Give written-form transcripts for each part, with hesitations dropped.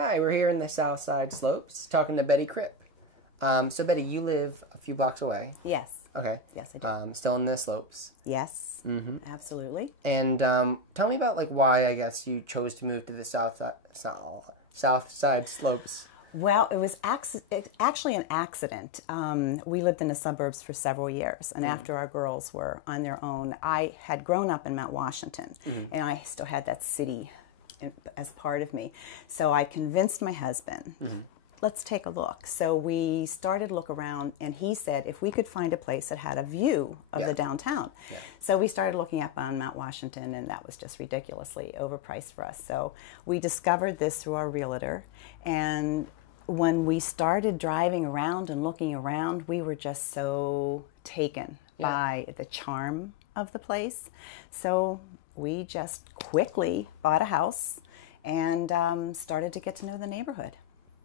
Hi, we're here in the South Side Slopes talking to Betty Kripp. So Betty, you live a few blocks away. Yes. Okay. Yes, I do. Still in the slopes. Yes. Mm-hmm. Absolutely. And tell me about like why I guess you chose to move to the South Side Slopes. Well, it was actually an accident. We lived in the suburbs for several years, and after our girls were on their own, I had grown up in Mount Washington, and I still had that city as part of me. So I convinced my husband, let's take a look. So we started to look around, and he said if we could find a place that had a view of the downtown. Yeah. So we started looking up on Mount Washington, and that was just ridiculously overpriced for us. So we discovered this through our realtor, and when we started driving around and looking around, we were just so taken by the charm of the place. So we just quickly bought a house and started to get to know the neighborhood.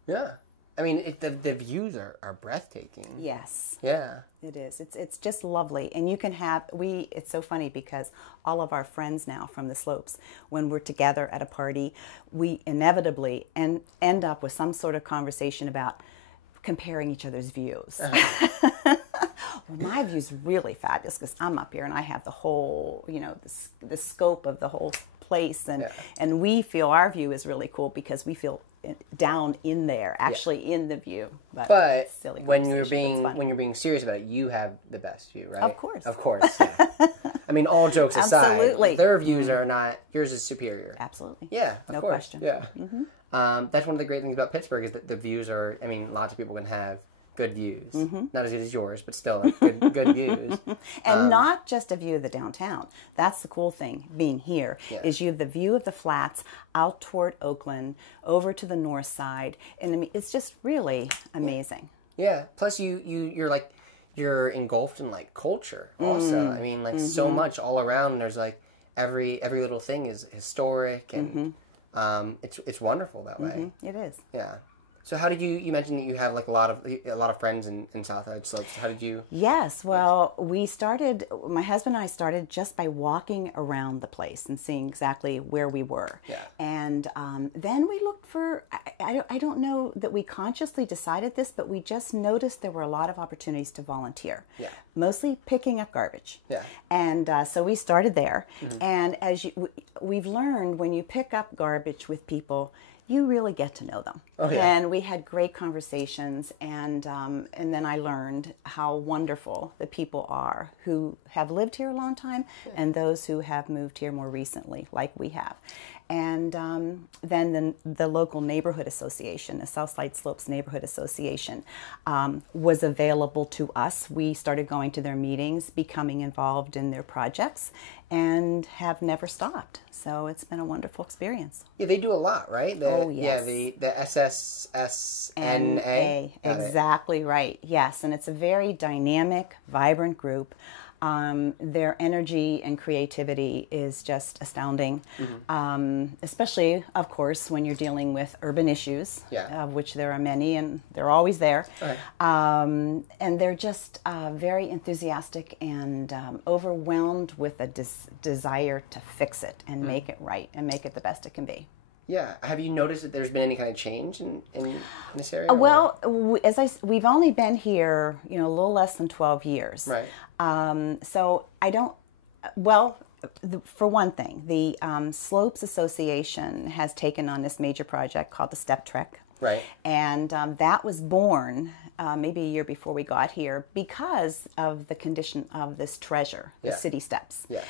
Yeah. I mean, the views are breathtaking. Yes. Yeah. It is. It's just lovely. And you can have, it's so funny because all of our friends now from the slopes, when we're together at a party, we inevitably end up with some sort of conversation about comparing each other's views. Well, my view's really fabulous because I'm up here and I have the whole, the scope of the whole place. And we feel our view is really cool because we feel down in there, actually in the view. But silly when you're being serious about it, you have the best view, right? Of course. Of course. Yeah. I mean, all jokes aside, Absolutely. Their views are not, yours is superior. Absolutely. Yeah, of no course. question. Yeah. That's one of the great things about Pittsburgh is that the views are, I mean, lots of people can have good views. Not as good as yours, but still like, good views. And not just a view of the downtown. That's the cool thing being here, is you have the view of the flats out toward Oakland, over to the north side. And I mean, it's just really amazing. Yeah. Plus you're engulfed in like culture also. I mean, like so much all around. There's like every little thing is historic and it's wonderful that way. It is. Yeah. So how did you mentioned that you have like a lot of friends in Southside Slopes. How did you? Yes, well, my husband and I started just by walking around the place and seeing exactly where we were. Yeah. And then we looked for, I don't know that we consciously decided this, but we just noticed there were a lot of opportunities to volunteer. Yeah. Mostly picking up garbage. Yeah. And so we started there. And as we've learned, when you pick up garbage with people, you really get to know them. Oh, yeah. And we had great conversations, and then I learned how wonderful the people are who have lived here a long time and those who have moved here more recently, like we have. And then the local neighborhood association, the Southside Slopes Neighborhood Association, was available to us. We started going to their meetings, becoming involved in their projects, and have never stopped. So it's been a wonderful experience. Yeah, they do a lot, right? Oh, yes. Yeah, the SSSNA. Exactly right, yes. And it's a very dynamic, vibrant group. Their energy and creativity is just astounding, especially, of course, when you're dealing with urban issues, of which there are many, and they're always there. Right. And they're just very enthusiastic and overwhelmed with a desire to fix it and make it right and make it the best it can be. Yeah. Have you noticed that there's been any kind of change in this area? Well, we've only been here, a little less than 12 years. Right. So I don't, for one thing, the Slopes Association has taken on this major project called the Step Trek. Right. And that was born maybe a year before we got here because of the condition of this treasure, the city steps. Yeah.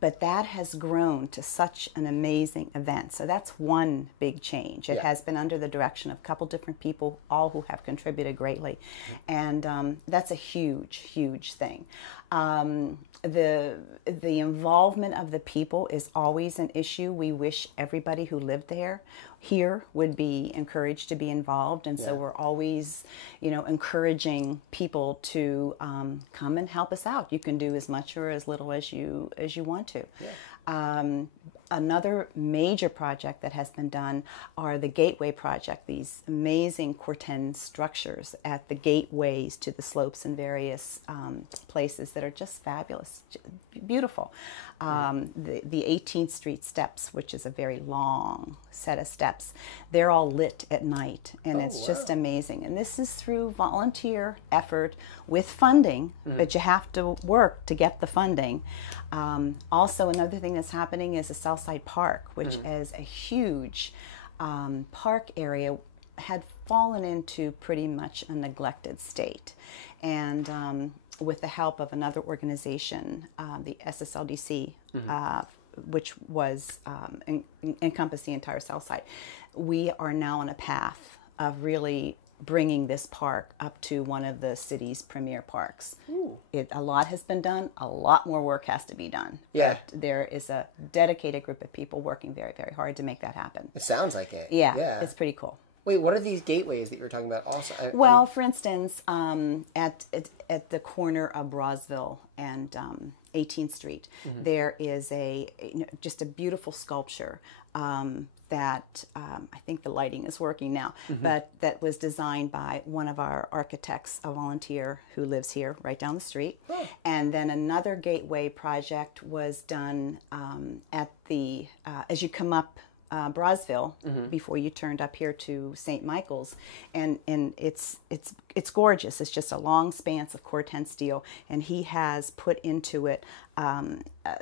But that has grown to such an amazing event. So that's one big change. It has been under the direction of a couple different people, all who have contributed greatly. And that's a huge, huge thing. The involvement of the people is always an issue. We wish everybody who lived here would be encouraged to be involved, and so we're always, encouraging people to come and help us out. You can do as much or as little as you want to. Yeah. another major project that has been done are the Gateway Project, these amazing corten structures at the gateways to the slopes in various places that are just fabulous, beautiful. The 18th Street steps, which is a very long set of steps, they're all lit at night, and it's just amazing. And this is through volunteer effort with funding, but you have to work to get the funding. Also, another thing that's happening is the Southside Park, which is a huge park area, had fallen into pretty much a neglected state. And with the help of another organization, the SSLDC, which was encompassed the entire South Side, we are now on a path of really bringing this park up to one of the city's premier parks. A lot has been done. A lot more work has to be done. Yeah. But there is a dedicated group of people working very, very hard to make that happen. It sounds like it. Yeah. It's pretty cool. Wait, what are these gateways that you were talking about also? Well, for instance, at the corner of Brosville and 18th Street, there is just a beautiful sculpture that I think the lighting is working now, but that was designed by one of our architects, a volunteer who lives here right down the street. And then another gateway project was done at the, as you come up Brosville before you turned up here to St. Michael's, and it's gorgeous. It's just a long span of corten steel, and he has put into it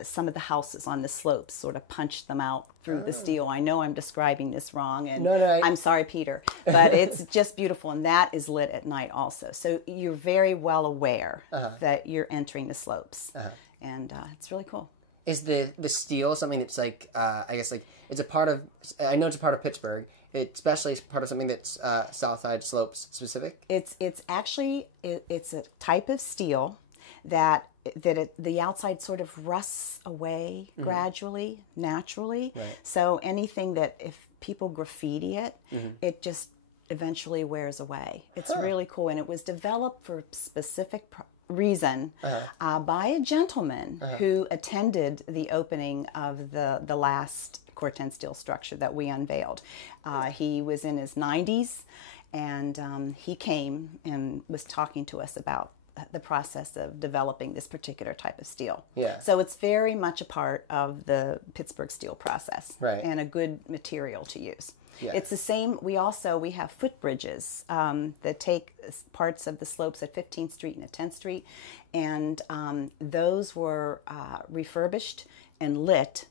some of the houses on the slopes, sort of punched them out through the steel. I know I'm describing this wrong, and I'm sorry, Peter, but it's just beautiful, and that is lit at night also. So you're very well aware that you're entering the slopes, and it's really cool. Is the steel something that's like, I guess like, it's a part of, I know it's a part of Pittsburgh, it's especially part of something that's Southside Slopes specific? It's actually, it's a type of steel that the outside sort of rusts away gradually, naturally. Right. So anything that if people graffiti it, it just eventually wears away. It's really cool, and it was developed for specific reason by a gentleman who attended the opening of the last corten steel structure that we unveiled. He was in his 90s, and he came and was talking to us about the process of developing this particular type of steel. So it's very much a part of the Pittsburgh steel process, and a good material to use. It's the same. We have footbridges that take parts of the slopes at 15th Street and at 10th Street, and those were refurbished and lit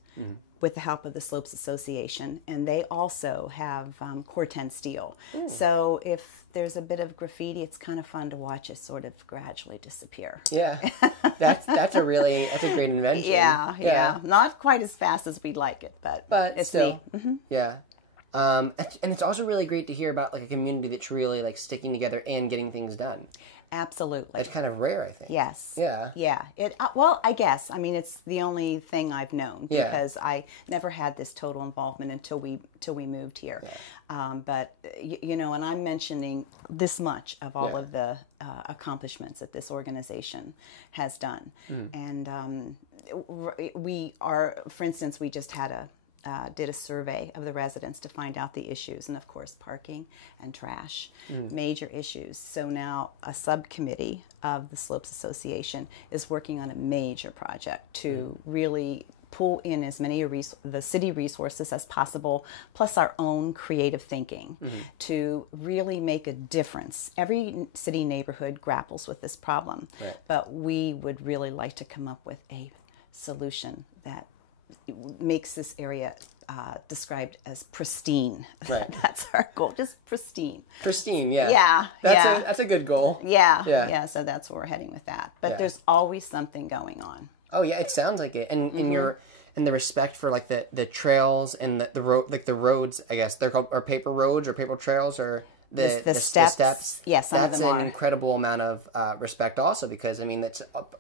with the help of the Slopes Association, and they also have corten steel. So if there's a bit of graffiti, it's kind of fun to watch it sort of gradually disappear. That's a great invention. Yeah. Not quite as fast as we'd like it, but it's still neat. And it's also really great to hear about like a community that's really like sticking together and getting things done. Absolutely. It's kind of rare, I think. Yes. Yeah. Well, I guess. I mean, it's the only thing I've known because I never had this total involvement until we moved here. But and I'm mentioning this much of all of the accomplishments that this organization has done, and for instance, we just had did a survey of the residents to find out the issues, and of course parking and trash, major issues. So now a subcommittee of the Slopes Association is working on a major project to really pull in as many the city resources as possible, plus our own creative thinking to really make a difference. Every city neighborhood grapples with this problem, but we would really like to come up with a solution that makes this area described as pristine. That's our goal, just pristine. Pristine, That's a good goal. So that's where we're heading with that. But there's always something going on. Oh yeah, it sounds like it. And in the respect for like the trails and the road, like the roads, I guess they're called, or paper roads or paper trails, or the steps. Yes, some of them are. That's an incredible amount of respect also, because I mean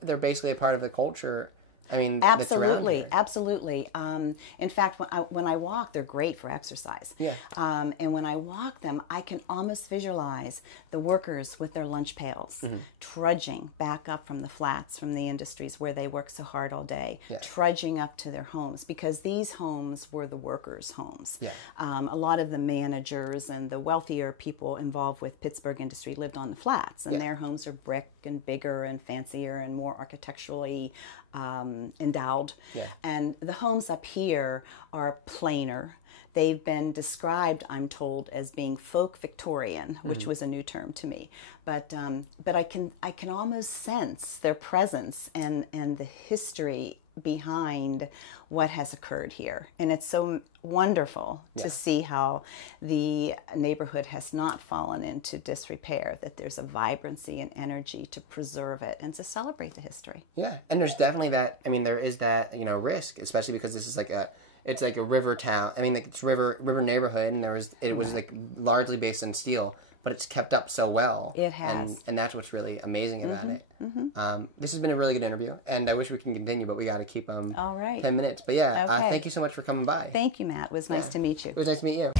they're basically a part of the culture I mean, absolutely, absolutely. In fact, when I walk, they're great for exercise. Yeah. And when I walk them, I can almost visualize the workers with their lunch pails, trudging back up from the flats, from the industries where they work so hard all day, trudging up to their homes, because these homes were the workers' homes. Yeah. A lot of the managers and the wealthier people involved with Pittsburgh industry lived on the flats, and their homes are brick and bigger and fancier and more architecturally endowed. Yeah. And the homes up here are plainer. They've been described, I'm told, as being folk Victorian, which was a new term to me. But I can almost sense their presence and the history behind what has occurred here. And it's so wonderful to see how the neighborhood has not fallen into disrepair, that there's a vibrancy and energy to preserve it and to celebrate the history. Yeah, and there's definitely that, I mean, there is that, risk, especially because this is it's like a river town. I mean, like, it's river neighborhood, and it was like largely based on steel, but it's kept up so well. It has. And that's what's really amazing about it. This has been a really good interview, and I wish we can continue, but we got to keep 10 minutes. But yeah, okay. Thank you so much for coming by. Thank you, Matt. It was nice to meet you. It was nice to meet you.